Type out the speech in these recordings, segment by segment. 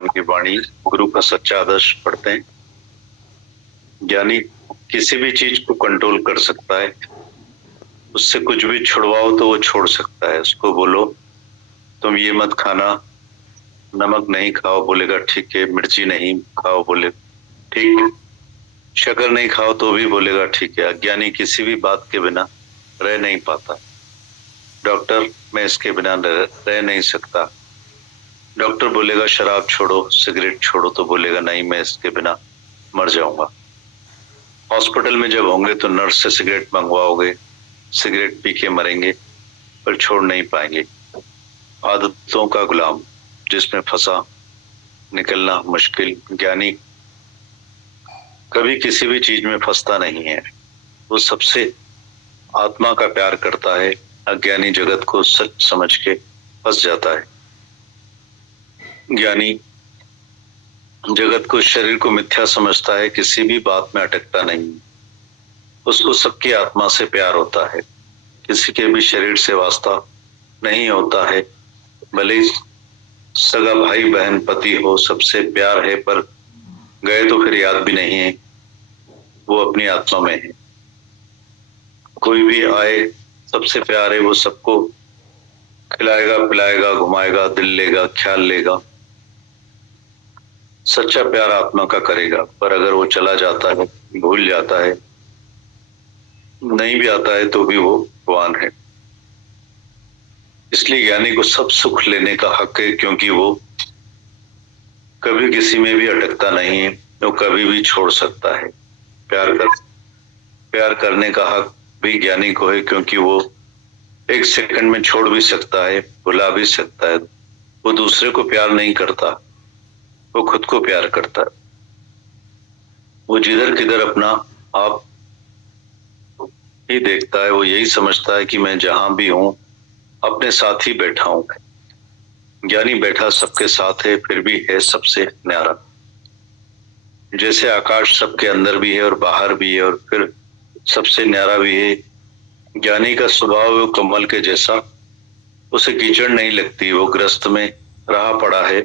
की वाणी गुरु का सच्चा आदर्श पढ़ते हैं। ज्ञानी किसी भी चीज को कंट्रोल कर सकता है, उससे कुछ भी छुड़वाओ तो वो छोड़ सकता है। उसको बोलो तुम ये मत खाना, नमक नहीं खाओ, बोलेगा ठीक है। मिर्ची नहीं खाओ, बोले ठीक है। शक्कर नहीं खाओ तो भी बोलेगा ठीक है। अज्ञानी किसी भी बात के बिना रह नहीं पाता। डॉक्टर मैं इसके बिना रह नहीं सकता। डॉक्टर बोलेगा शराब छोड़ो, सिगरेट छोड़ो, तो बोलेगा नहीं मैं इसके बिना मर जाऊंगा। हॉस्पिटल में जब होंगे तो नर्स से सिगरेट मंगवाओगे, सिगरेट पी के मरेंगे पर छोड़ नहीं पाएंगे। आदतों का गुलाम जिसमें फंसा निकलना मुश्किल। ज्ञानी कभी किसी भी चीज में फंसता नहीं है, वो सबसे आत्मा का प्यार करता है। अज्ञानी जगत को सच समझ के फंस जाता है। ज्ञानी जगत को, शरीर को मिथ्या समझता है, किसी भी बात में अटकता नहीं। उसको सबकी आत्मा से प्यार होता है, किसी के भी शरीर से वास्ता नहीं होता है। भले ही सगा भाई बहन पति हो, सबसे प्यार है, पर गए तो फिर याद भी नहीं है, वो अपनी आत्मा में है। कोई भी आए सबसे प्यार है, वो सबको खिलाएगा पिलाएगा, घुमाएगा, दिल लेगा, ख्याल लेगा। सच्चा प्यार आत्मा का करेगा। पर अगर वो चला जाता है, भूल जाता है, नहीं भी आता है, तो भी वो भगवान है। इसलिए ज्ञानी को सब सुख लेने का हक है, क्योंकि वो कभी किसी में भी अटकता नहीं है, वो कभी भी छोड़ सकता है। प्यार करने का हक भी ज्ञानी को है, क्योंकि वो एक सेकंड में छोड़ भी सकता है, भुला भी सकता है। वो दूसरे को प्यार नहीं करता, वो खुद को प्यार करता है। वो जिधर किधर अपना आप ही देखता है, वो यही समझता है कि मैं जहां भी हूं अपने साथ ही बैठा हूं। ज्ञानी बैठा सबके साथ है, फिर भी है सबसे न्यारा। जैसे आकाश सबके अंदर भी है और बाहर भी है और फिर सबसे न्यारा भी है। ज्ञानी का स्वभाव वो कमल के जैसा, उसे कीचड़ नहीं लगती। वो ग्रस्त में रहा पड़ा है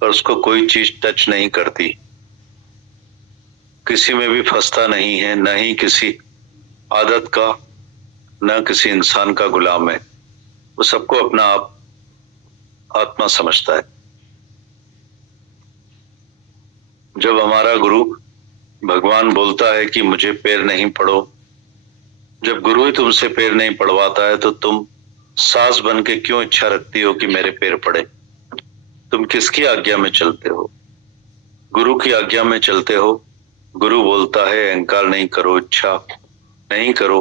पर उसको कोई चीज टच नहीं करती। किसी में भी फंसता नहीं है, न ही किसी आदत का, न किसी इंसान का गुलाम है। वो सबको अपना आप आत्मा समझता है। जब हमारा गुरु भगवान बोलता है कि मुझे पैर नहीं पड़ो, जब गुरु ही तुमसे पैर नहीं पड़वाता है तो तुम सास बन के क्यों इच्छा रखती हो कि मेरे पैर पड़े? तुम किसकी आज्ञा में चलते हो? गुरु की आज्ञा में चलते हो। गुरु बोलता है अहंकार नहीं करो, इच्छा नहीं करो,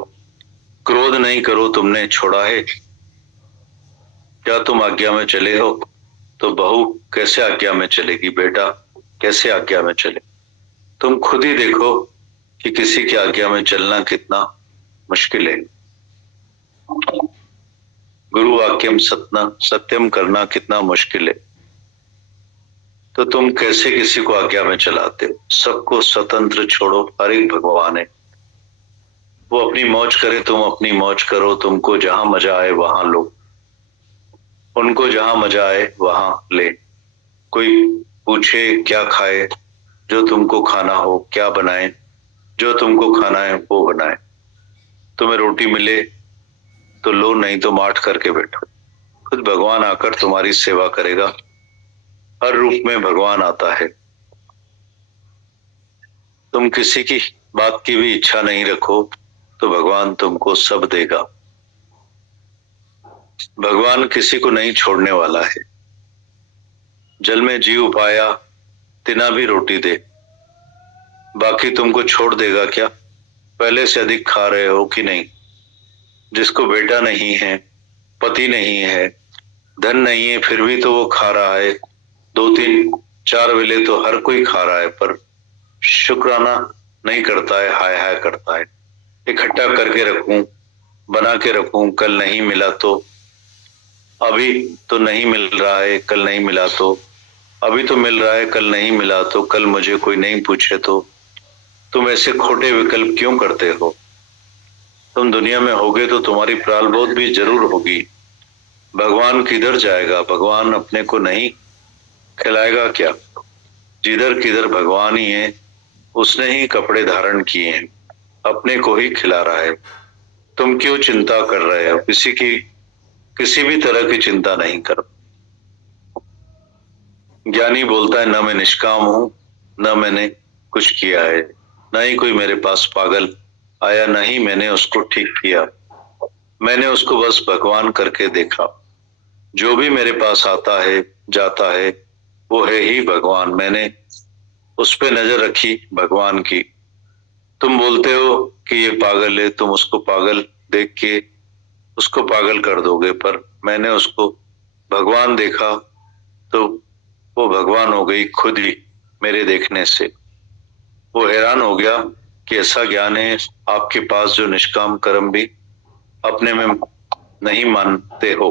क्रोध नहीं करो, तुमने छोड़ा है। क्या तुम आज्ञा में चले हो? तो बहू कैसे आज्ञा में चलेगी, बेटा कैसे आज्ञा में चले? तुम खुद ही देखो कि किसी की आज्ञा में चलना कितना मुश्किल है। गुरु वाक्यम सत्यम करना कितना मुश्किल है, तो तुम कैसे किसी को आज्ञा में चलाते हो? सबको स्वतंत्र छोड़ो, हर एक भगवान है। वो अपनी मौज करे, तुम अपनी मौज करो। तुमको जहां मजा आए वहां लो, उनको जहां मजा आए वहां ले। कोई पूछे क्या खाए, जो तुमको खाना हो। क्या बनाए, जो तुमको खाना है वो बनाए। तुम्हें रोटी मिले तो लो, नहीं तो माठ करके बैठो। खुद भगवान आकर तुम्हारी सेवा करेगा। हर रूप में भगवान आता है। तुम किसी की बात की भी इच्छा नहीं रखो तो भगवान तुमको सब देगा। भगवान किसी को नहीं छोड़ने वाला है। जल में जीव पाया तिना भी रोटी दे, बाकी तुमको छोड़ देगा क्या? पहले से अधिक खा रहे हो कि नहीं? जिसको बेटा नहीं है, पति नहीं है, धन नहीं है, फिर भी तो वो खा रहा है। 2 3 4 वेले तो हर कोई खा रहा है, पर शुक्राना नहीं करता है, हाय हाय करता है। इकट्ठा करके रखूं, बना के रखूं, कल नहीं मिला तो, अभी तो नहीं मिल रहा है, कल नहीं मिला तो, अभी तो मिल रहा है, कल नहीं मिला तो, कल मुझे कोई नहीं पूछे तो। तुम ऐसे खोटे विकल्प क्यों करते हो? तुम दुनिया में होगे तो तुम्हारी प्रारब्ध भी जरूर होगी। भगवान किधर जाएगा? भगवान अपने को नहीं खिलाएगा क्या? जिधर किधर भगवान ही है, उसने ही कपड़े धारण किए हैं, अपने को ही खिला रहा है। तुम क्यों चिंता कर रहे हो? किसी भी तरह की चिंता नहीं करो। ज्ञानी बोलता है, न मैं निष्काम हूं, न मैंने कुछ किया है, न ही कोई मेरे पास पागल आया, न ही मैंने उसको ठीक किया। मैंने उसको बस भगवान करके देखा। जो भी मेरे पास आता है जाता है वो है ही भगवान। मैंने उस पे नजर रखी भगवान की। तुम बोलते हो कि ये पागल है, तुम उसको पागल देख के उसको पागल कर दोगे, पर मैंने उसको भगवान देखा तो वो भगवान हो गई खुद ही मेरे देखने से। वो हैरान हो गया कि ऐसा ज्ञान है आपके पास जो निष्काम कर्म भी अपने में नहीं मानते हो।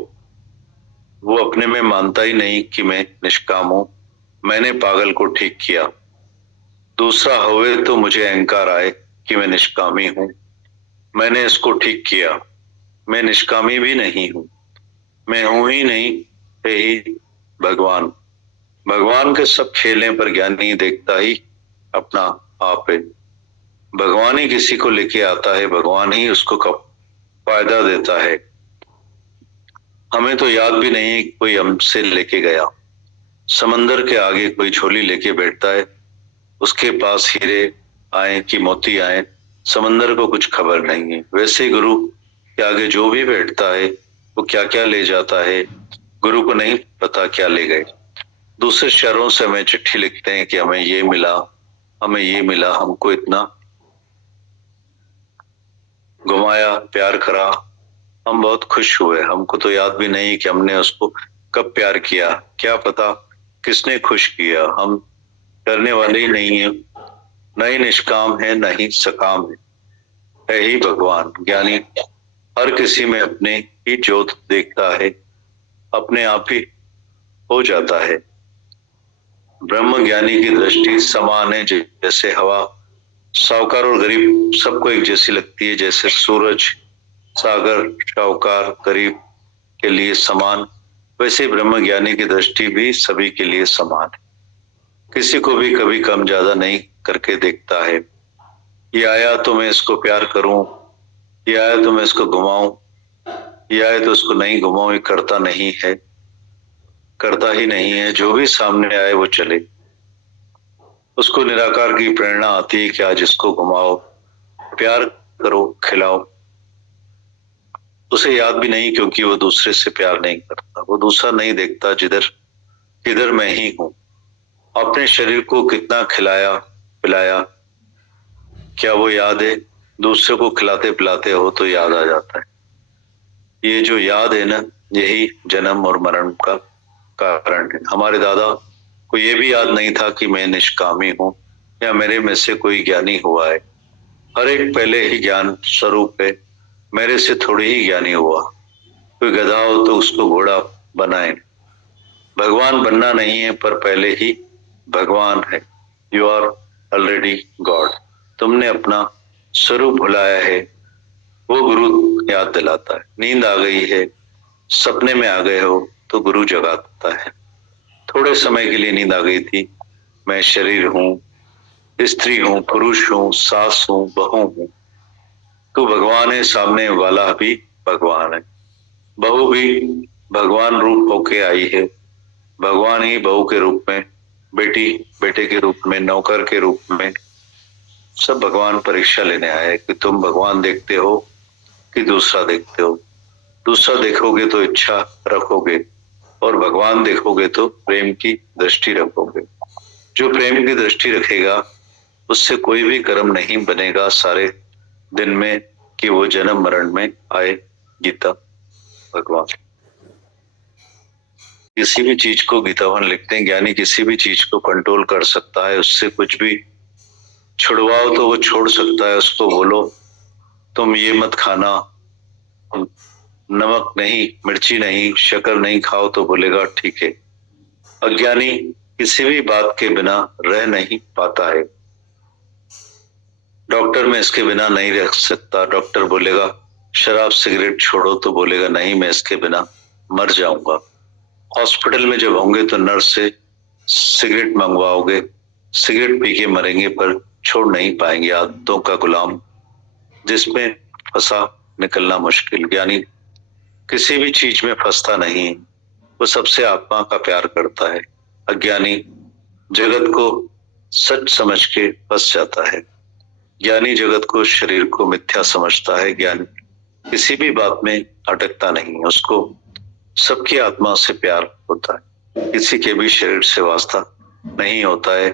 वो अपने में मानता ही नहीं कि मैं निष्काम हूं, मैंने पागल को ठीक किया। दूसरा होवे तो मुझे अहंकार आए कि मैं निष्कामी हूं, मैंने इसको ठीक किया। मैं निष्कामी भी नहीं हूं, मैं हूं ही नहीं, है ही भगवान। भगवान के सब खेलें पर ज्ञानी देखता ही अपना आप है। भगवान ही किसी को लेके आता है, भगवान ही उसको फायदा देता है। हमें तो याद भी नहीं कोई हमसे लेके गया। समंदर के आगे कोई झोली लेके बैठता है, उसके पास हीरे आए कि मोती आए, समंदर को कुछ खबर नहीं है। वैसे गुरु के आगे जो भी बैठता है वो क्या क्या ले जाता है, गुरु को नहीं पता क्या ले गए। दूसरे शहरों से हमें चिट्ठी लिखते हैं कि हमें ये मिला, हमें ये मिला, हमको इतना घुमाया, प्यार करा, हम बहुत खुश हुए। हमको तो याद भी नहीं कि हमने उसको कब प्यार किया, क्या पता किसने खुश किया। हम करने वाले ही नहीं है, न ही निष्काम है न ही सकाम है ही भगवान। ज्ञानी हर किसी में अपने ही ज्योत देखता है, अपने आप ही हो जाता है। ब्रह्म ज्ञानी की दृष्टि समान है, जैसे हवा साहूकार और गरीब सबको एक जैसी लगती है, जैसे सूरज सागर साहूकार गरीब के लिए समान, वैसे ब्रह्म ज्ञानी की दृष्टि भी सभी के लिए समान है। किसी को भी कभी कम ज्यादा नहीं करके देखता है। ये आया तो मैं इसको प्यार करूं, ये आया तो मैं इसको घुमाऊं, ये आया तो इसको नहीं घुमाऊं, ये करता नहीं है, करता ही नहीं है। जो भी सामने आए वो चले। उसको निराकार की प्रेरणा आती है कि आज इसको घुमाओ, प्यार करो, खिलाओ। उसे याद भी नहीं, क्योंकि वो दूसरे से प्यार नहीं करता, वो दूसरा नहीं देखता, जिधर किधर मैं ही हूं। अपने शरीर को कितना खिलाया पिलाया, क्या वो याद है? दूसरे को खिलाते पिलाते हो तो याद आ जाता है। ये जो याद है ना, यही जन्म और मरण का कारण है। हमारे दादा को ये भी याद नहीं था कि मैं निष्कामी हूं या मेरे में से कोई ज्ञानी हुआ है। हर एक पहले ही ज्ञान स्वरूप है, मेरे से थोड़ी ही ज्ञानी हुआ। कोई गधा हो तो उसको घोड़ा बनाए। भगवान बनना नहीं है, पर पहले ही भगवान है। You are already God. तुमने अपना स्वरूप भुलाया है, वो गुरु याद दिलाता है। नींद आ गई है, सपने में आ गए हो तो गुरु जगाता है। थोड़े समय के लिए नींद आ गई थी, मैं शरीर हूं, स्त्री हूं, पुरुष हूं, सास हूं, बहू हूं। तो भगवान है, सामने वाला भी भगवान है। बहू भी भगवान रूप होके आई है, भगवान ही बहू के रूप में, बेटी बेटे के रूप में, नौकर के रूप में, सब भगवान परीक्षा लेने आए कि तुम भगवान देखते हो कि दूसरा देखते हो। दूसरा देखोगे तो इच्छा रखोगे, और भगवान देखोगे तो प्रेम की दृष्टि रखोगे। जो प्रेम की दृष्टि रखेगा उससे कोई भी कर्म नहीं बनेगा सारे दिन में कि वो जन्म मरण में आए। गीता भगवान किसी भी चीज को, गीतावन लिखते हैं, ज्ञानी किसी भी चीज को कंट्रोल कर सकता है। उससे कुछ भी छुड़वाओ तो वो छोड़ सकता है। उसको बोलो तुम ये मत खाना, नमक नहीं, मिर्ची नहीं, शक्कर नहीं खाओ, तो बोलेगा ठीक है। अज्ञानी किसी भी बात के बिना रह नहीं पाता है। डॉक्टर में इसके बिना नहीं रह सकता, डॉक्टर बोलेगा शराब सिगरेट छोड़ो, तो बोलेगा नहीं मैं इसके बिना मर जाऊंगा। हॉस्पिटल में जब होंगे तो नर्स से सिगरेट मंगवाओगे, सिगरेट पी के मरेंगे पर छोड़ नहीं पाएंगे आदतों का गुलाम जिसमें फंसा निकलना मुश्किल। यानी किसी भी चीज में फंसता नहीं, वो सबसे आत्मा का प्यार करता है। अज्ञानी जगत को सच समझ के फंस जाता है। ज्ञानी जगत को, शरीर को मिथ्या समझता है। ज्ञानी किसी भी बात में अटकता नहीं, उसको सबकी आत्मा से प्यार होता है, किसी के भी शरीर से वास्ता नहीं होता है।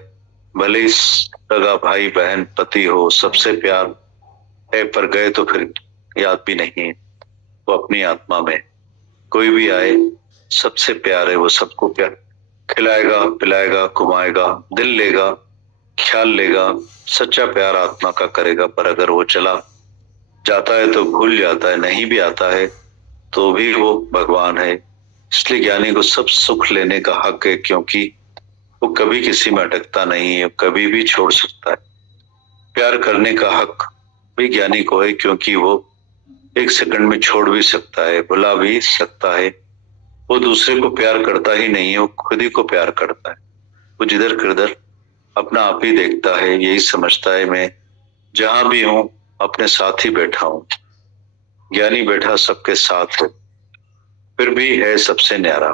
भले ही सगा भाई बहन पति हो, सबसे प्यार है, पर गए तो फिर याद भी नहीं है। वो अपनी आत्मा में कोई भी आए सबसे प्यार है, वो सबको प्यार खिलाएगा पिलाएगा घुमाएगा, दिल लेगा ख्याल लेगा, सच्चा प्यार आत्मा का करेगा। पर अगर वो चला जाता है तो भूल जाता है, नहीं भी आता है तो भी वो भगवान है। इसलिए ज्ञानी को सब सुख लेने का हक है, क्योंकि वो कभी किसी में अटकता नहीं है, कभी भी छोड़ सकता है। प्यार करने का हक भी ज्ञानी को है, क्योंकि वो एक सेकंड में छोड़ भी सकता है, भुला भी सकता है। वो दूसरे को प्यार करता ही नहीं है, वो खुद ही को प्यार करता है। वो जिधर किधर अपना आप ही देखता है, यही समझता है मैं जहां भी हूं अपने साथ ही बैठा हूं। ज्ञानी बैठा सबके साथ है, फिर भी है सबसे न्यारा।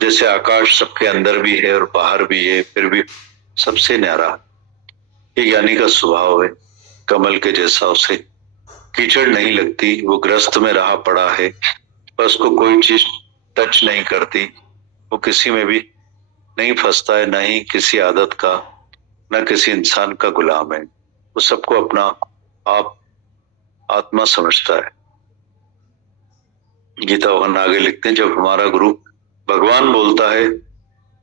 जैसे आकाश सबके अंदर भी है और बाहर भी है, फिर भी सबसे न्यारा। ये ज्ञानी का स्वभाव है, कमल के जैसा, उसे कीचड़ नहीं लगती। वो ग्रस्त में रहा पड़ा है, पर उसको कोई चीज टच नहीं करती। वो किसी में भी नहीं फंसता है, न ही किसी आदत का, न किसी इंसान का गुलाम है। वो सबको अपना आप आत्मा समझता है। गीता भगवान आगे लिखते हैं, जब हमारा गुरु भगवान बोलता है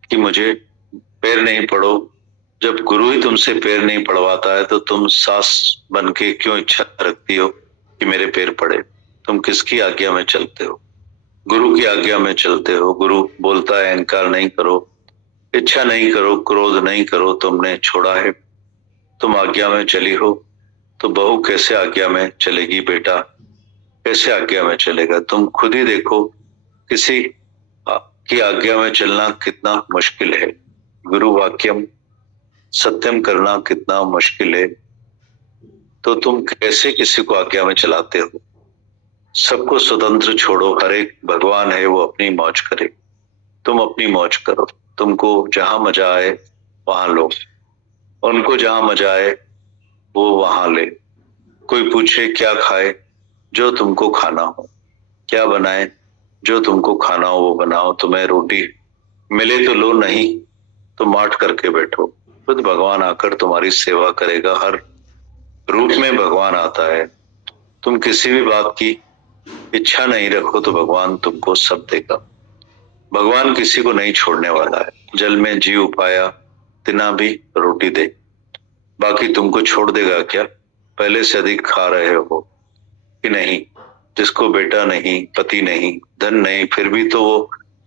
कि मुझे पैर नहीं पड़ो, जब गुरु ही तुमसे पैर नहीं पड़वाता है तो तुम सास बन के क्यों इच्छा रखती हो कि मेरे पैर पड़े? तुम किसकी आज्ञा में चलते हो? गुरु की आज्ञा में चलते हो। गुरु बोलता है अहंकार नहीं करो, इच्छा नहीं करो, क्रोध नहीं करो। तुमने छोड़ा है, तुम आज्ञा में चली हो, तो बहू कैसे आज्ञा में चलेगी? बेटा कैसे आज्ञा में चलेगा? तुम खुद ही देखो, किसी की आज्ञा में चलना कितना मुश्किल है। गुरु वाक्यम सत्यम करना कितना मुश्किल है, तो तुम कैसे किसी को आज्ञा में चलाते हो? सबको स्वतंत्र छोड़ो, हर एक भगवान है, वो अपनी मौज करे, तुम अपनी मौज करो। तुमको जहां मजा आए वहां लो, उनको जहां मजा आए वो वहां ले। कोई पूछे क्या खाए, जो तुमको खाना हो। क्या बनाए, जो तुमको खाना हो वो बनाओ। तुम्हें रोटी मिले तो लो, नहीं तो माठ करके बैठो। खुद भगवान आकर तुम्हारी सेवा करेगा। हर रूप में भगवान आता है। तुम किसी भी बात की इच्छा नहीं रखो तो भगवान तुमको सब देगा। भगवान किसी को नहीं छोड़ने वाला है। जल में जीव पाया तिना भी रोटी दे, बाकी तुमको छोड़ देगा क्या? पहले से अधिक खा रहे हो कि नहीं? जिसको बेटा नहीं, पति नहीं, धन नहीं, फिर भी तो वो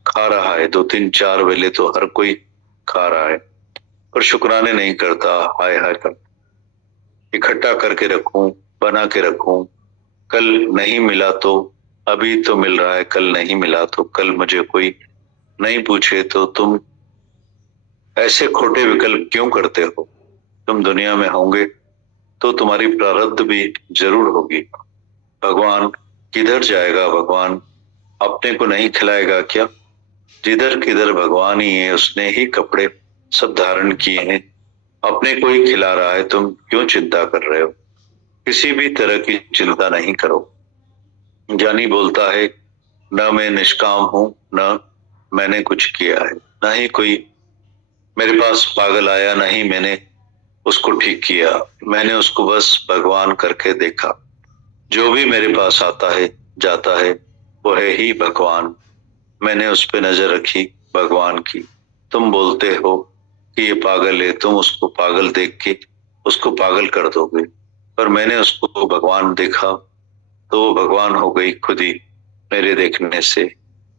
खा रहा है। 2 3 4 वेले तो हर कोई खा रहा है, पर शुक्राने नहीं करता। हाय हाय कर इकट्ठा करके रखूं, बना के रखूं, कल नहीं मिला तो अभी तो मिल रहा है, कल नहीं मिला तो कल मुझे कोई नहीं पूछे तो तुम ऐसे खोटे विकल्प क्यों करते हो? तुम दुनिया में होंगे तो तुम्हारी प्रारब्ध भी जरूर होगी। भगवान किधर जाएगा? भगवान अपने को नहीं खिलाएगा क्या? जिधर किधर भगवान ही है, उसने ही कपड़े सब धारण किए हैं, अपने को ही खिला रहा है। तुम क्यों चिंता कर रहे हो? किसी भी तरह की चिंता नहीं करो। ज्ञानी बोलता है न मैं निष्काम हूं, न मैंने कुछ किया है, न ही कोई मेरे पास पागल आया, नहीं मैंने उसको ठीक किया। मैंने उसको बस भगवान करके देखा। जो भी मेरे पास आता है जाता है वो है ही भगवान। मैंने उस पर नजर रखी भगवान की। तुम बोलते हो कि ये पागल है, तुम उसको पागल देख के उसको पागल कर दोगे, पर मैंने उसको भगवान देखा तो वो भगवान हो गई खुद ही मेरे देखने से।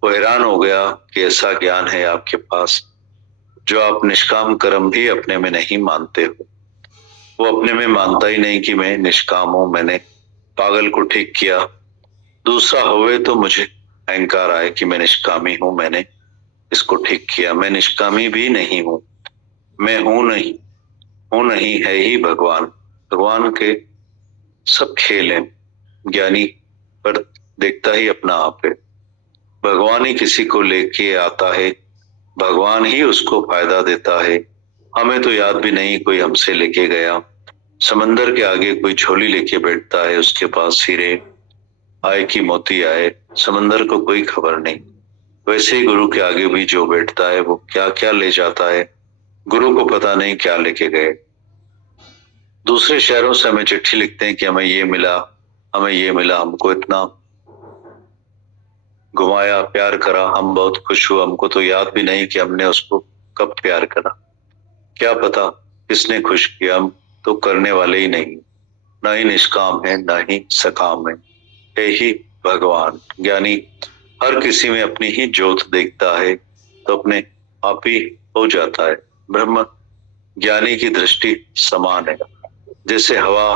वो हैरान हो गया कि ऐसा ज्ञान है आपके पास जो आप निष्काम कर्म भी अपने में नहीं मानते हो। वो अपने में मानता ही नहीं कि मैं निष्काम हूं, मैंने पागल को ठीक किया। दूसरा होवे तो मुझे अहंकार आए कि मैं निष्कामी हूं, मैंने इसको ठीक किया। मैं निष्कामी भी नहीं हूँ, मैं हूं नहीं है ही भगवान। भगवान के सब खेल हैं, ज्ञानी पर देखता ही अपना आप है। भगवान ही किसी को लेके आता है, भगवान ही उसको फायदा देता है। हमें तो याद भी नहीं कोई हमसे लेके गया। समंदर के आगे कोई झोली लेके बैठता है, उसके पास हीरे आए कि मोती आए, समंदर को कोई खबर नहीं। वैसे ही गुरु के आगे भी जो बैठता है वो क्या क्या ले जाता है, गुरु को पता नहीं क्या लेके गए। दूसरे शहरों से हमें चिट्ठी लिखते हैं कि हमें ये मिला, हमें ये मिला, हमको इतना घुमाया, प्यार करा, हम बहुत खुश हुए। हमको तो याद भी नहीं कि हमने उसको कब प्यार करा, क्या पता किसने खुश किया। हम तो करने वाले ही नहीं, ना ही निष्काम है, ना ही सकाम है। हे ही भगवान। ज्ञानी हर किसी में अपनी ही ज्योत देखता है तो अपने आप ही हो जाता है। ब्रह्म ज्ञानी की दृष्टि समान है। जैसे हवा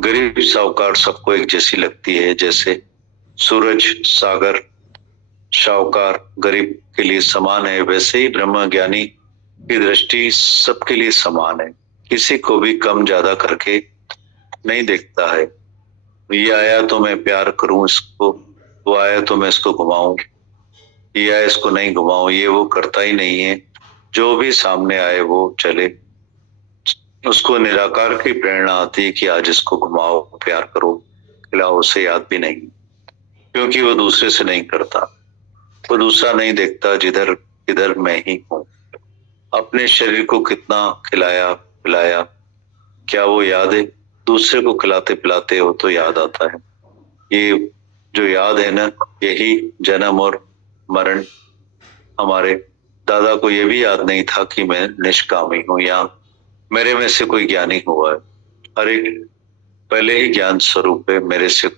गरीब साहूकार सबको एक जैसी लगती है, जैसे सूरज सागर साहूकार गरीब के लिए समान है, वैसे ही ब्रह्म ज्ञानी की दृष्टि सबके लिए समान है। किसी को भी कम ज्यादा करके नहीं देखता है। ये आया तो मैं प्यार करूं इसको, वो आया तो मैं इसको घुमाऊं, ये आया इसको नहीं घुमाऊं, ये वो करता ही नहीं है। जो भी सामने आए वो चले। उसको निराकार की प्रेरणा आती है कि आज इसको घुमाओ, प्यार करो, खिलाओ, उसे याद भी नहीं, क्योंकि वो दूसरे से नहीं करता, वो दूसरा नहीं देखता, जिधर इधर मैं ही हूँ। अपने शरीर को कितना खिलाया पिलाया, क्या वो याद है? दूसरे को खिलाते पिलाते वो तो याद आता है। ये जो याद है ना, यही जन्म और मरण। हमारे दादा को ये भी याद नहीं था कि मैं निष्कामी हूँ या मेरे में से कोई ज्ञानी हुआ है। अरे पहले ही ज्ञान स्वरूप है, मेरे से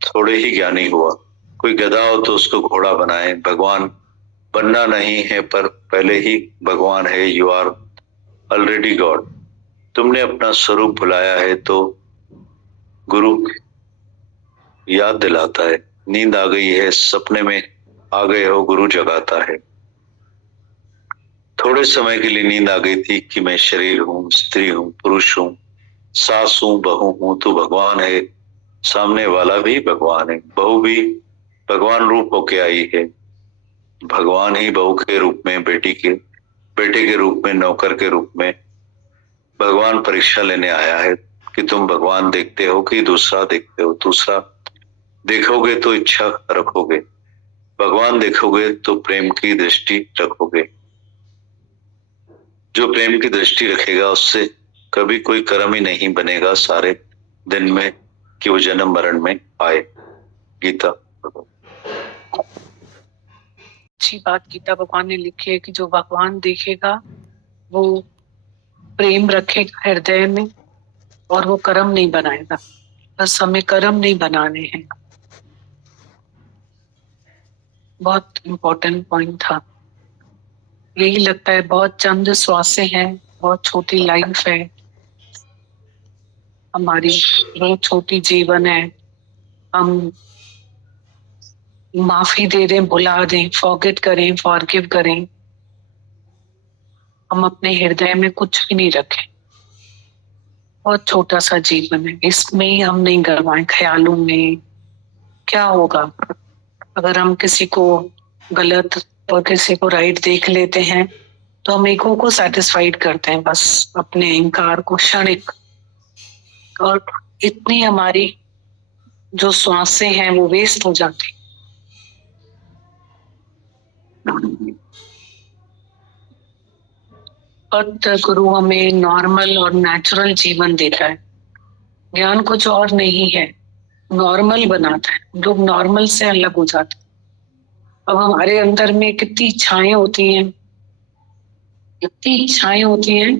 थोड़े ही ज्ञानी हुआ। कोई गधा हो तो उसको घोड़ा बनाए, भगवान बनना नहीं है पर पहले ही भगवान है। You are already God. तुमने अपना स्वरूप भुलाया है तो गुरु याद दिलाता है। नींद आ गई है, सपने में आ गए हो, गुरु जगाता है। थोड़े समय के लिए नींद आ गई थी कि मैं शरीर हूँ, स्त्री हूँ, पुरुष हूँ, सास हूँ, बहू हूँ, तो भगवान है। सामने वाला भी भगवान है, बहू भी भगवान रूप होके आई है। भगवान ही बहू के रूप में, बेटे के रूप में, नौकर के रूप में भगवान परीक्षा लेने आया है कि तुम भगवान देखते हो कि दूसरा देखते हो। दूसरा देखोगे तो इच्छा रखोगे, भगवान देखोगे तो प्रेम की दृष्टि रखोगे। जो प्रेम की दृष्टि रखेगा उससे कभी कोई कर्म ही नहीं बनेगा सारे दिन में कि वो जन्म मरण में आए। गीता। अच्छी बात गीता भगवान ने लिखी है कि जो भगवान देखेगा वो प्रेम रखेगा हृदय में और वो कर्म नहीं बनाएगा। बस हमें कर्म नहीं बनाने हैं। बहुत इम्पोर्टेंट पॉइंट था। यही लगता है बहुत चंद श्वासें हैं, बहुत छोटी लाइफ है हमारी, बहुत छोटी जीवन है। हम माफी दे दें, भुला दें, फॉरगेट करें, फॉरगिव करें, हम अपने हृदय में कुछ भी नहीं रखें। बहुत छोटा सा जीवन है, इसमें ही हम नहीं गरमाएं ख्यालों में। क्या होगा अगर हम किसी को गलत और किसी को राइट देख लेते हैं तो हम ईगो को सेटिस्फाइड करते हैं, बस अपने अहंकार को क्षणिक। और इतनी हमारी जो श्वासें हैं वो वेस्ट हो जाती। और गुरु हमें नॉर्मल और नेचुरल जीवन देता है। ज्ञान कुछ और नहीं है, नॉर्मल बनाता है। लोग नॉर्मल से अलग हो जाते हैं। अब हमारे अंदर में कितनी इच्छाएं होती हैं, इतनी इच्छाएं होती हैं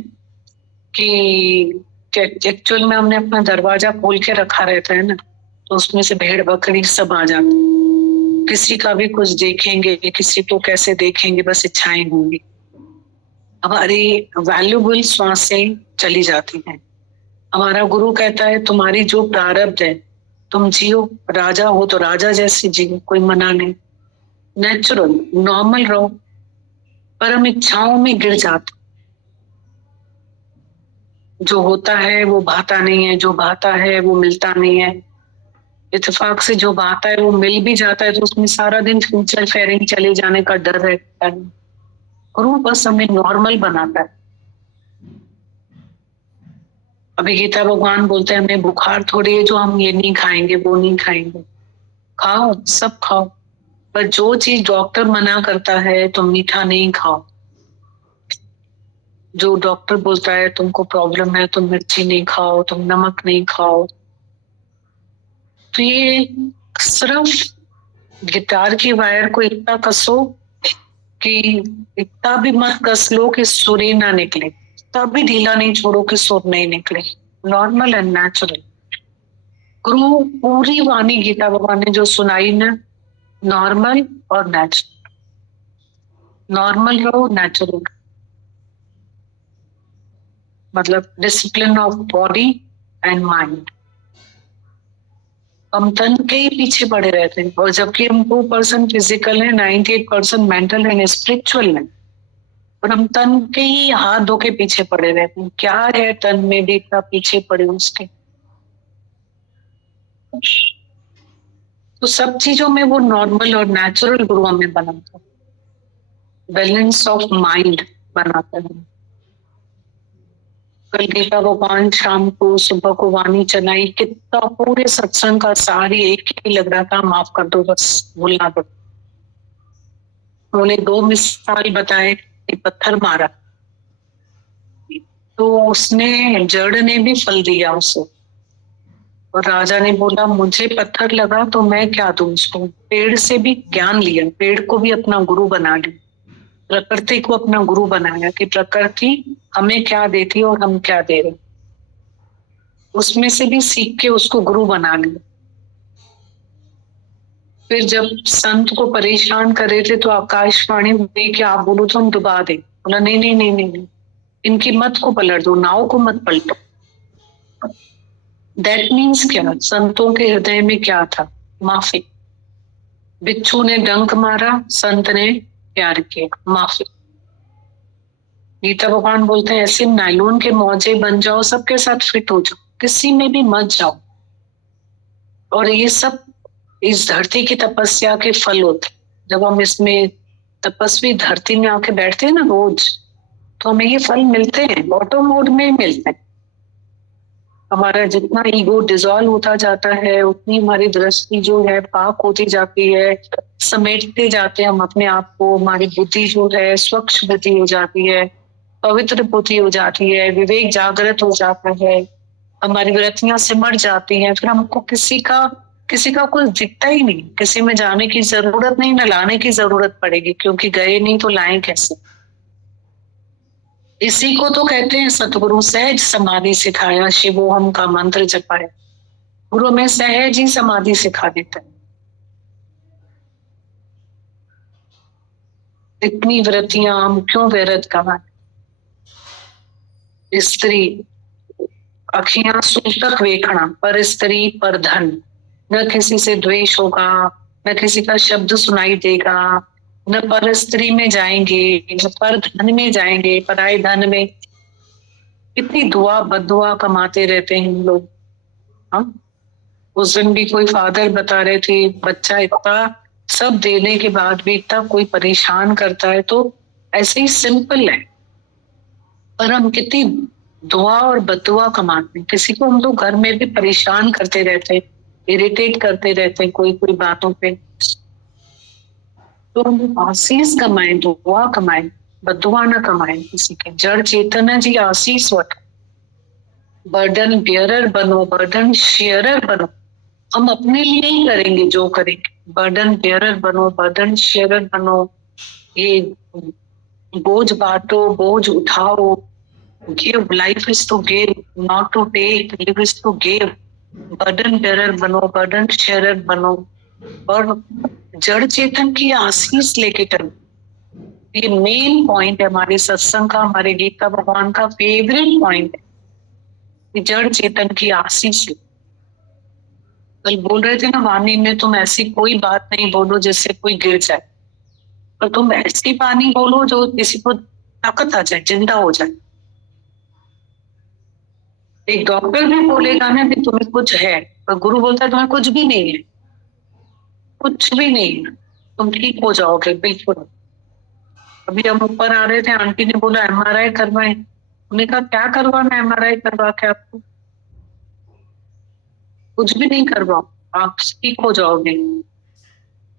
कि एक्चुअल में हमने अपना दरवाजा खोल के रखा रहता है ना, तो उसमें से भेड़ बकरी सब आ जाती। किसी का भी कुछ देखेंगे, किसी को कैसे देखेंगे, बस इच्छाएं होंगी। हमारी वैल्यूबल श्वासें चली जाती हैं। हमारा गुरु कहता है तुम्हारी जो प्रारब्ध है तुम जियो, राजा हो तो राजा जैसे जियो, कोई मना नहीं। नेचुरल नॉर्मल रहो, पर हम इच्छाओं में गिर जाते। जो होता है वो भाता नहीं है, जो भाता है वो मिलता नहीं है। इत्तेफाक से जो भाता है वो मिल भी जाता है तो उसमें सारा दिन फ्यूचर फेयरिंग चले जाने का डर रहता है। गुरु बस हमें नॉर्मल बनाता है। अभी गीता भगवान बोलते हैं हमें बुखार थोड़ी है जो हम ये नहीं खाएंगे वो नहीं खाएंगे। खाओ, सब खाओ, पर जो चीज डॉक्टर मना करता है तुम मीठा नहीं खाओ। जो डॉक्टर बोलता है तुमको प्रॉब्लम है, तुम मिर्ची नहीं खाओ, तुम नमक नहीं खाओ। तो ये सिर्फ गिटार की वायर को इतना कसो कि इतना भी मत कस लो कि सुर ही ना निकले, तब भी ढीला नहीं छोड़ो कि सुर नहीं निकले। Normal and natural. गुरु पूरी वाणी गीता भगवान ने जो सुनाई ना, नॉर्मल और नेचुरल। नॉर्मल रहो, नेचुरल, मतलब discipline of body and mind. हम तन के ही पीछे पड़े रहते हैं, और जबकि हम 2% फिजिकल है, 98% मेंटल एंड स्पिरिचुअल है, और हम तन के ही हाथ धो के पीछे पड़े रहते हैं। क्या है तन में भी इतना पीछे पड़े उसके। तो सब चीजों में वो नॉर्मल और नेचुरल गुरु हमें बनाता है, बैलेंस ऑफ माइंड बनाता है। कल गीता भगवान शाम को सुबह को वाणी चलाई, कितना पूरे सत्संग का सारी एक ही लग रहा था, माफ कर दो बस भूलना दो। उन्होंने 2 मिसाल बताए कि पत्थर मारा तो उसने जड़ ने भी फल दिया उसे, और राजा ने बोला मुझे पत्थर लगा तो मैं क्या दूं उसको। पेड़ से भी ज्ञान लिया, पेड़ को भी अपना गुरु बना लिया, प्रकृति को अपना गुरु बनाया कि प्रकृति हमें क्या देती है और हम क्या दे रहे, उसमें से भी सीख के उसको गुरु बना लिया। फिर जब संत को परेशान कर रहे थे तो आकाशवाणी हुई कि आप बोलो तो हम डुबा दें। बोला नहीं नहीं नहीं नहीं, नहीं। इनकी मत को पलट दो, नाव को मत पलटो। दैट मीन्स क्या, संतों के हृदय में क्या था, माफी। बिच्छू ने डंक मारा, संत ने प्यार किया, माफी। गीता भगवान बोलते हैं ऐसे नायलॉन के मौजे बन जाओ, सबके साथ फिट हो जाओ, किसी में भी मत जाओ। और ये सब इस धरती की तपस्या के फल होते। जब हम इसमें तपस्वी धरती में आके बैठते हैं ना रोज, तो हमें ये फल मिलते हैं, ऑटो मोड में मिलते हैं। हमारा जितना ईगो डिसॉल्व होता जाता है उतनी हमारी दृष्टि जो है पाक होती जाती है, समेटते जाते हैं हम अपने आप को। हमारी बुद्धि जो है स्वच्छ बुद्धि हो जाती है, पवित्र बुद्धि हो जाती है, विवेक जागृत हो जाता है, हमारी वृत्तियां सिमट जाती हैं। फिर हमको किसी का कुछ दिखता ही नहीं, किसी में जाने की जरूरत नहीं, न लाने की जरूरत पड़ेगी, क्योंकि गए नहीं तो लाएं कैसे। इसी को तो कहते हैं सतगुरु सहज समाधि सिखाया, शिवोहम का मंत्र जपाया। गुरु में सहज ही समाधि सिखा देता है। इतनी वृत्तियां हम क्यों व्यर्थ गंवाएं। स्त्री अखियां सूतक वेखना, पर स्त्री पर धन। न किसी से द्वेष होगा, न किसी का शब्द सुनाई देगा, न पर स्त्री में जाएंगे, न पर धन में जाएंगे, पराये धन में। कितनी दुआ बदुआ कमाते रहते हैं हम लोग। हम उस दिन भी कोई फादर बता रहे थे, बच्चा इतना सब देने के बाद भी इतना कोई परेशान करता है, तो ऐसे ही सिंपल है, पर हम कितनी दुआ और बदुआ कमाते हैं। किसी को हम लोग घर में भी परेशान करते रहते हैं, इरिटेट करते रहते हैं कोई कोई बातों पे। तो हम आशीष कमाएं, दुआ कमाएं, बदुआ न कमाएं किसी के। जड़ चेतन जी आशीष वट, बर्डन बियरर बनो, बर्डन शेयरर बनो। हम अपने लिए ही करेंगे जो करेंगे, बर्डन बियरर बनो, बर्डन शेयरर बनो। ये बोझ बांटो, बोझ उठाओ। Give, life is to give, not to take, live is to give. Burden bearer बनो, बर्डन शेयरर बनो, और जड़ चेतन की आशीष लेके चलो। ये मेन पॉइंट है हमारे सत्संग का, हमारे गीता भगवान का फेवरेट पॉइंट है कि जड़ चेतन की आशीष। कल बोल रहे थे ना वाणी में, तुम ऐसी कोई बात नहीं बोलो जिससे कोई गिर जाए। और तुम ऐसी वाणी बोलो जो किसी को ताकत आ जाए, जिंदा हो जाए। एक डॉक्टर भी बोलेगा ना कि तुम्हें कुछ है, और गुरु बोलता है तुम्हें कुछ भी नहीं है, कुछ भी नहीं है, तुम ठीक हो जाओगे बिल्कुल। अभी हम ऊपर आ रहे थे, आंटी ने बोला एमआरआई करवाए। हमने कहा क्या करवाना एमआरआई करवा के आपको? कुछ भी नहीं करवाओ, आप ठीक हो जाओगे।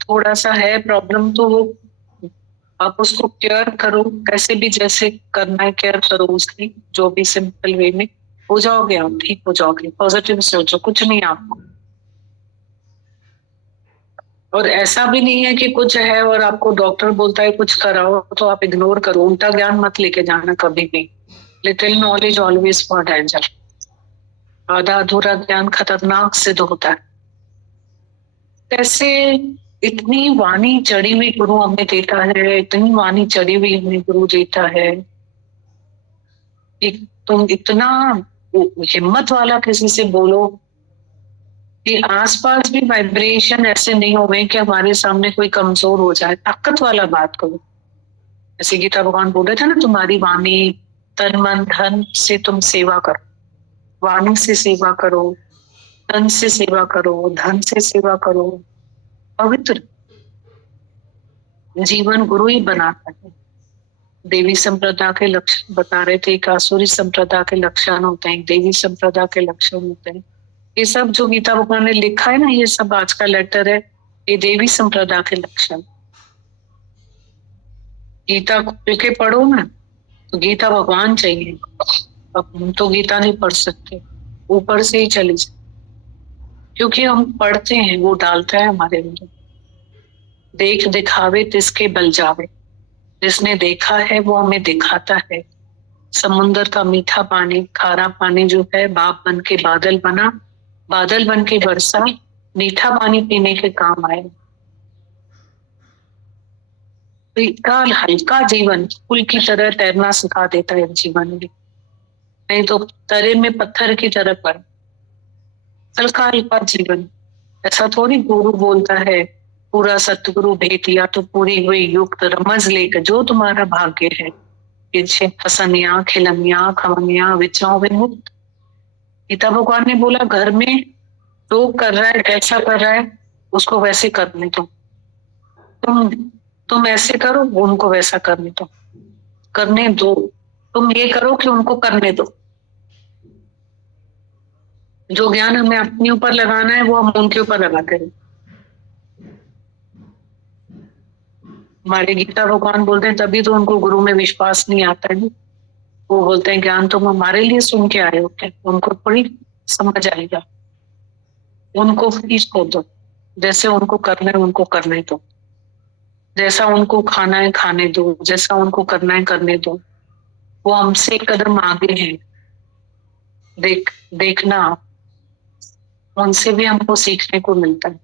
थोड़ा सा है प्रॉब्लम तो वो आप उसको केयर करो, कैसे भी जैसे करना है केयर करो उसकी, जो भी सिंपल वे में हो जाओगे, आप ठीक हो जाओगे। पॉजिटिव सोचो, कुछ नहीं आपको। और ऐसा भी नहीं है कि कुछ है और आपको डॉक्टर बोलता है कुछ कराओ तो आप इग्नोर करो, उल्टा ज्ञान मत लेके जाना कभी भी। Little knowledge always for danger. आधा अधूरा ज्ञान खतरनाक सिद्ध होता है। कैसे इतनी वाणी चढ़ी हुई गुरु हमें देता है, इतनी वाणी चढ़ी हुई हमें गुरु देता है। तुम इतना हिम्मत वाला किसी से बोलो कि आसपास भी वाइब्रेशन ऐसे नहीं हो गए कि हमारे सामने कोई कमजोर हो जाए। ताकत वाला बात करो। जैसे गीता भगवान बोल रहे थे ना, तुम्हारी वाणी तन मन धन से तुम सेवा करो। वाणी से सेवा करो, तन से सेवा करो, धन से सेवा करो। पवित्र जीवन गुरु ही बनाता है। देवी संप्रदाय के लक्षण बता रहे थे, एक आसुरी संप्रदाय के लक्षण होते हैं, देवी संप्रदाय के लक्षण होते हैं। ये सब जो गीता भगवान ने लिखा है ना, ये सब आज का लेटर है, ये देवी संप्रदाय के लक्षण। गीता खुल के पढ़ो ना तो गीता भगवान चाहिए। अब हम तो गीता नहीं पढ़ सकते, ऊपर से ही चले जाए, क्योंकि हम पढ़ते हैं, वो डालता है हमारे अंदर। देख दिखावे तिसके बल जावे। जिसने देखा है वो हमें दिखाता है। समुन्दर का मीठा पानी, खारा पानी जो है, बाप बन के बादल बना, बादल बन के बरसा, मीठा पानी पीने के काम आए। हल्का हल्का जीवन पुल की तरह तैरना सिखा देता है जीवन में, नहीं तो तरे में पत्थर की तरह पड़। हल्का हल्का जीवन, ऐसा थोड़ी गुरु बोलता है पूरा सतगुरु भेट लिया तो पूरी हुई युक्त रमज लेकर जो तुम्हारा भाग्य है। पीछे फसनिया खिलनिया खवनिया विचाओ विमुक्त। गीता भगवान ने बोला घर में जो कर रहा है, कैसा कर रहा है, उसको वैसे करने दो। तुम ऐसे करो, उनको वैसा करने दो, करने दो। तुम ये करो कि उनको करने दो। जो ज्ञान हमें अपने ऊपर लगाना है वो हम उनके ऊपर लगाते हैं। हमारे गीता भगवान बोलते हैं तभी तो उनको गुरु में विश्वास नहीं आता है। वो बोलते हैं ज्ञान तुम हमारे लिए सुन के आए हो क्या? उनको थोड़ी समझ आएगा। उनको फ्री छोड़ दो, जैसे उनको करना है उनको करने दो, जैसा उनको खाना है खाने दो, जैसा उनको करना है करने दो। वो हमसे एक कदम आगे हैं। देखना, उनसे भी हमको सीखने को मिलता है,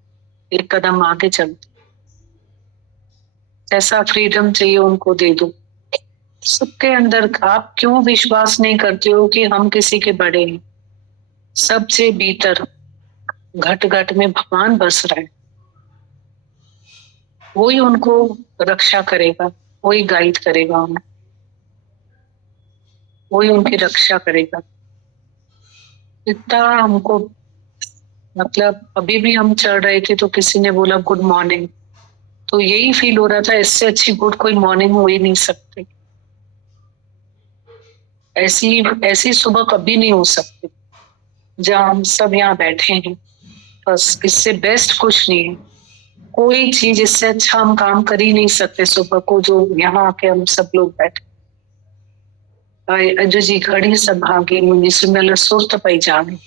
एक कदम आगे चलते। जैसा फ्रीडम चाहिए उनको दे दो। सबके अंदर आप क्यों विश्वास नहीं करते हो कि हम किसी के बड़े हैं? सबसे भीतर घट घट में भगवान बस रहा है। वही उनको रक्षा करेगा, वही गाइड करेगा उन्हें, वही उनकी रक्षा करेगा। इतना हमको मतलब अभी भी हम चढ़ रहे थे तो किसी ने बोला गुड मॉर्निंग, तो यही फील हो रहा था इससे अच्छी गुड कोई मॉर्निंग हो ही नहीं सकती। ऐसी सुबह कभी नहीं हो सकती जहाँ हम सब यहाँ बैठे हैं। बस इससे बेस्ट कुछ नहीं है, कोई चीज इससे अच्छा हम काम कर ही नहीं सकते सुबह को, जो यहाँ आके हम सब लोग बैठे। जो जी घड़ी सब भागे मुझे सुनल सुरत पई जाने।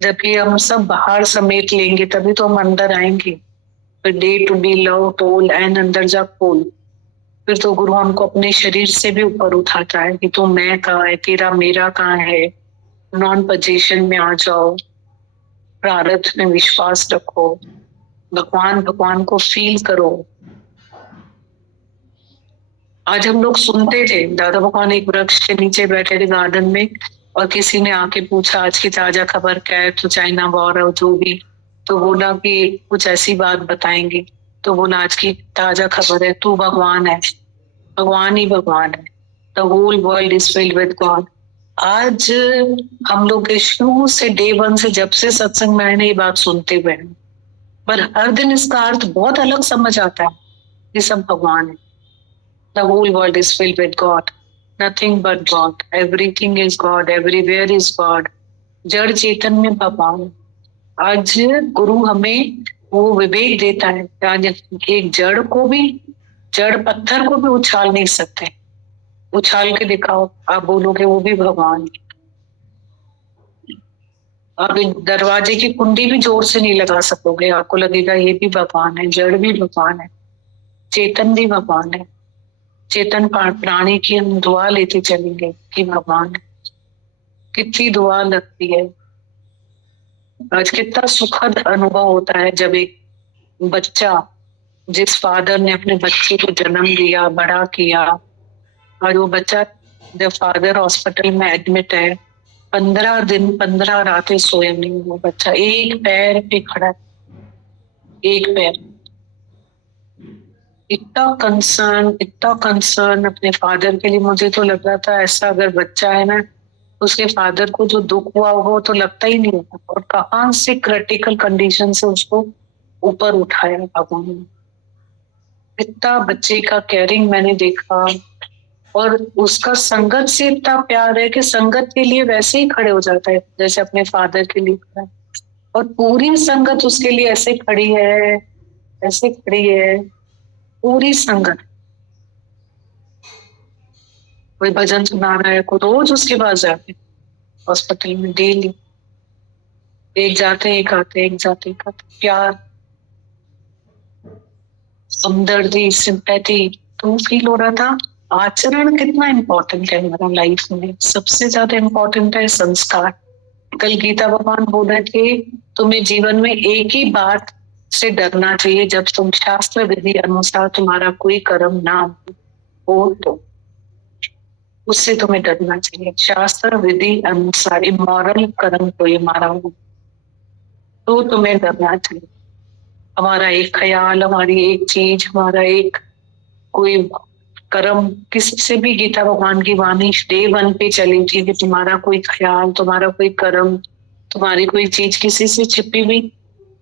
जबकि हम सब बाहर समेट लेंगे तभी तो हम अंदर आएंगे। Day to be love toll and अंदर जा खोल। फिर तो गुरु हमको अपने शरीर से भी ऊपर उठाता है कि तू मैं कहाँ है, तेरा मेरा कहाँ है। नॉन पोजीशन में आ जाओ, प्रारब्ध में विश्वास रखो, भगवान को फील करो। आज हम लोग सुनते थे, दादा भगवान एक वृक्ष के नीचे बैठे थे गार्डन में, और किसी ने आके पूछा आज की ताजा खबर क्या है, तो चाइना वॉर और जो भी, तो बोला कि कुछ ऐसी बात बताएंगे। तो बोला आज की ताजा खबर है, तू भगवान है, भगवान ही भगवान है। The whole world is filled with God. आज हम लोग के शुरू से डे वन से जब से सत्संग में आए ये बात सुनते हुए हैं, पर हर दिन इसका अर्थ बहुत अलग समझ आता है। ये सब भगवान है। The whole world is filled with God, nothing but God, everything is God, everywhere is God. जड़ चेतन में भगवान। आज गुरु हमें वो विवेक देता है, आज एक जड़ को भी, जड़ पत्थर को भी उछाल नहीं सकते। उछाल के दिखाओ, आप बोलोगे वो भी भगवान है। आप दरवाजे की कुंडी भी जोर से नहीं लगा सकोगे, आपको लगेगा ये भी भगवान है। जड़ भी भगवान है, चेतन भी भगवान है। चेतन प्राणी की हम दुआ लेते चलेंगे कि भगवान है। कितनी दुआ लगती है। आज कितना सुखद अनुभव होता है जब एक बच्चा, जिस फादर ने अपने बच्चे को जन्म दिया, बड़ा किया, और वो बच्चा जब फादर हॉस्पिटल में एडमिट है, 15 दिन 15 रातें सोया नहीं, वो बच्चा एक पैर पे खड़ा है, एक पैर। इतना कंसर्न अपने फादर के लिए। मुझे तो लग रहा था ऐसा अगर बच्चा है ना, उसके फादर को जो दुख हुआ होगा तो लगता ही नहीं होगा। और कहाँ से क्रिटिकल कंडीशन से उसको ऊपर उठाया भगवान ने। इतना बच्चे का केयरिंग मैंने देखा, और उसका संगत से इतना प्यार है कि संगत के लिए वैसे ही खड़े हो जाता है जैसे अपने फादर के लिए खड़ा है। और पूरी संगत उसके लिए ऐसे खड़ी है, ऐसे खड़ी है पूरी संगत। कोई भजन सुना रहा है, कोई रोज उसके पास जाते हॉस्पिटल में डेली, एक जाते एक आते, एक जाते एक आते। प्यार, हमदर्दी, सिंपैथी तो फील हो रहा था। आचरण कितना इम्पोर्टेंट है हमारा लाइफ में। सबसे ज्यादा इम्पोर्टेंट है संस्कार। कल गीता भगवान बोल रहे थे, तुम्हें जीवन में एक ही बात से डरना चाहिए, जब तुम शास्त्र विधि अनुसार तुम्हारा कोई कर्म ना हो तो उससे तुम्हें डरना चाहिए। शास्त्र विधि अनुसार इमोरल कर्म कोई हमारा हो तो तुम्हें डरना चाहिए। हमारा एक ख्याल, हमारी एक चीज, हमारा एक कोई कर्म, किसी से भी गीता भगवान की वाणी डे वन पे चली थी कि तुम्हारा कोई ख्याल, तुम्हारा कोई कर्म, तुम्हारी कोई चीज किसी से छिपी हुई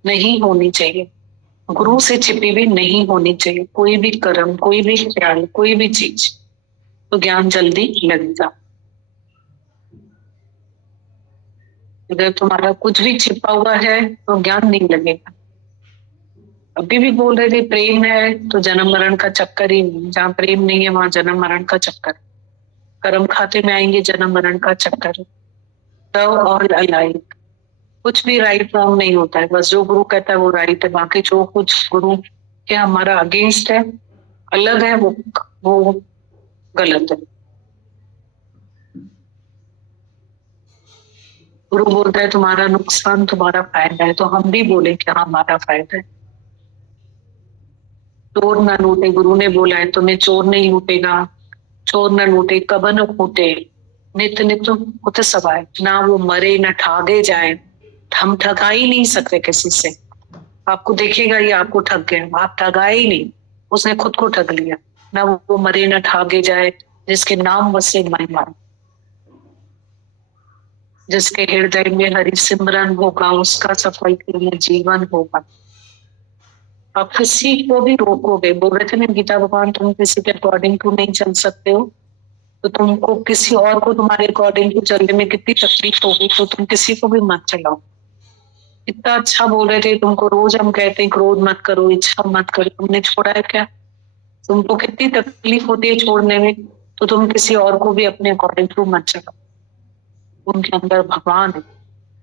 नहीं होनी चाहिए। गुरु से छिपी हुई नहीं होनी चाहिए। कोई भी कर्म, कोई भी ख्याल, कोई भी चीज, तो ज्ञान जल्दी लगेगा। अगर तुम्हारा कुछ भी छिपा हुआ है तो ज्ञान नहीं लगेगा। अभी भी बोल रहे थे प्रेम है तो जन्म मरण का चक्कर ही नहीं। जहाँ प्रेम नहीं है वहां जन्म मरण का चक्कर। कर्म खाते में आएंगे जन्म मरण का चक्कर। लव और अलाइव, कुछ भी राइट रॉन्ग नहीं होता है। बस जो गुरु कहता है वो राइट है, बाकी जो कुछ गुरु के हमारा अगेंस्ट है, अलग है, वो गलत है। गुरु बोलता है तुम्हारा नुकसान तुम्हारा फायदा है, तो हम भी बोले कि हाँ हमारा फायदा है। चोर ना लूटे, गुरु ने बोला है तुम्हें चोर नहीं लूटेगा। चोर न लूटे, कबन फूटे, नित नित कुत सवाए। ना वो मरे न ठागे जाए। हम ठगा ही नहीं सकते किसी से। आपको देखेगा ये आपको ठग गए, आप ठगा ही नहीं, उसने खुद को ठग लिया। ना वो मरे न ठागे जाए, जिसके नाम बसे महिमा, जिसके हृदय में हरि सिमरन होगा, उसका सफल के लिए जीवन होगा। आप किसी को भी रोकोगे, बोल रहे थे ना गीता भगवान, तुम किसी के अकॉर्डिंग टू नहीं चल सकते हो, तो तुमको किसी और को तुम्हारे अकॉर्डिंग टू चलने में कितनी तकलीफ होगी, तो तुम किसी को भी मत चलाओ। इतना अच्छा बोल रहे थे, तुमको रोज हम कहते हैं क्रोध मत करो, इच्छा मत करो, तुमने छोड़ा है क्या? तुमको कितनी तकलीफ होती है छोड़ने में, तो तुम किसी और को भी अपने अकॉर्डिंग टू मत चलाओ। उनके अंदर भगवान है।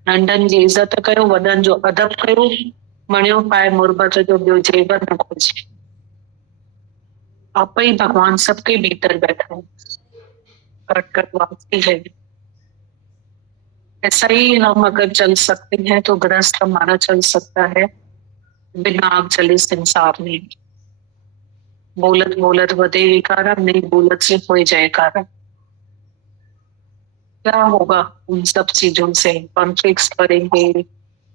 नंदन जी इज्जत करो, वदन जो अदब करो, मणियों पाए मुरबत जो जेवर न खोजे। आप ही भगवान सबके भीतर बैठा है, वासी है। ऐसा ही हम अगर चल सकते हैं तो गृहस्थ हमारा चल सकता है बिना आग जले संसार में। बोलत बोलत वदे विकारा, नहीं बोलत से हो जाएगा। क्या होगा उन सब चीजों से? कॉन्फ्लिक्ट करेंगे,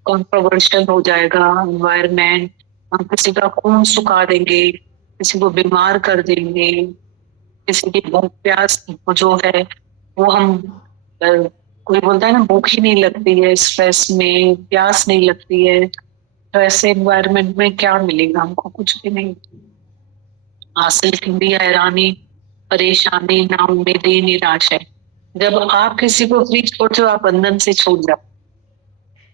कंट्रोवर्शियल हो जाएगा एनवायरमेंट, हम किसी का खून सुखा देंगे, किसी को बीमार कर देंगे, किसी की भूख प्यास जो है वो हम कोई बोलता है ना भूख ही नहीं लगती है, स्ट्रेस में प्यास नहीं लगती है, तो ऐसे एनवायरनमेंट में क्या मिलेगा हमको? कुछ भी नहीं। हासिल ठंडी हैरानी, परेशानी, ना उम्मीदी, निराश है। जब आप किसी को फ्री छोड़ते हो आप बंधन से छूट जाओ।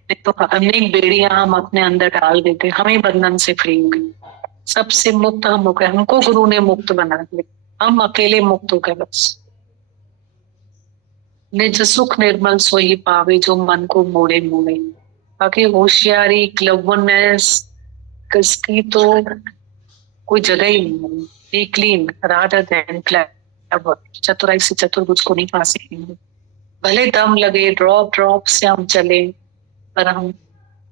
नहीं तो अनेक बेड़ियां हम अपने अंदर डाल देते, हम ही बंधन से फ्री हो गए, सबसे मुक्त हम हो गए। हमको गुरु ने मुक्त बना दिया, हम अकेले मुक्त हो गए बस। निज सुख निर्मल सोई पावे, जो मन को मोड़े मोड़े। बाकी होशियारी, क्लबनेस किसकी तो कोई जगह ही नहीं है। B clean rather than clever, चतुराई से चतुर्भुज को नहीं पा सकेंगे। भले दम लगे, ड्रॉप ड्रॉप से हम चले, पर हम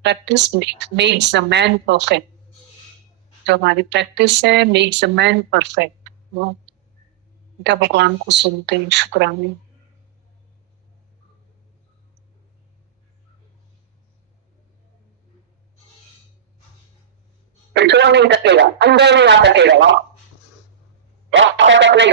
practice makes the man perfect. जो हमारी प्रैक्टिस है मेक्स द मैन परफेक्ट। बेटा भगवान को सुनते हैं, शुक्राने। पिछड़ा नहीं सकेगा, अंदर नहीं आ सकेगा, वापस अपने